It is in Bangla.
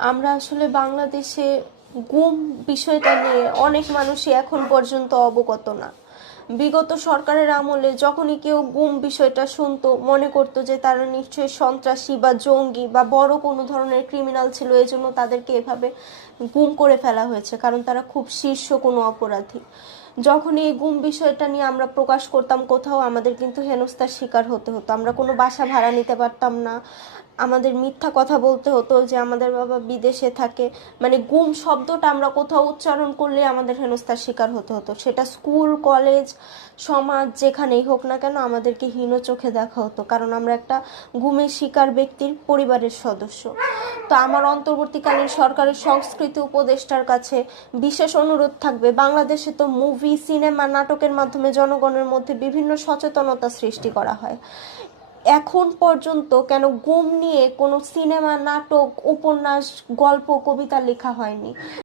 আমরা আসলে বাংলাদেশে গুম বিষয়টা নিয়ে অনেক মানুষই এখন পর্যন্ত অবগত না। বিগত সরকারের আমলে যখনই কেউ গুম বিষয়টা শুনতো মনে করতো যে তারা নিশ্চয়ই সন্ত্রাসী বা জঙ্গি বা বড় কোনো ধরনের ক্রিমিনাল ছিল, এজন্য তাদেরকে এভাবে গুম করে ফেলা হয়েছে, কারণ তারা খুব শীর্ষ কোনো অপরাধী। যখন এই গুম বিষয়টা নিয়ে আমরা প্রকাশ করতাম কোথাও, আমাদের কিন্তু হেনস্থার শিকার হতে হতো। আমরা কোনো বাসা ভাড়া নিতে পারতাম না, আমাদের মিথ্যা কথা বলতে হতো যে আমাদের বাবা বিদেশে থাকে। মানে গুম শব্দটা আমরা কোথাও উচ্চারণ করলে আমাদের হেনস্থার শিকার হতে হতো। সেটা স্কুল, কলেজ, সমাজ যেখানেই হোক না কেন আমাদেরকে হীন চোখে দেখা হতো, কারণ আমরা একটা গুমের শিকার ব্যক্তির পরিবারের সদস্য। তো আমার অন্তর্বর্তীকালীন সরকারের সংস্কৃতি উপদেষ্টার কাছে বিশেষ অনুরোধ থাকবে, বাংলাদেশে তো মুভি, সিনেমা, নাটকের মাধ্যমে জনগণের মধ্যে বিভিন্ন সচেতনতা সৃষ্টি করা হয়। এখন পর্যন্ত কেন গুম নিয়ে কোনো সিনেমা, নাটক, উপন্যাস, গল্প, কবিতা লেখা হয়নি?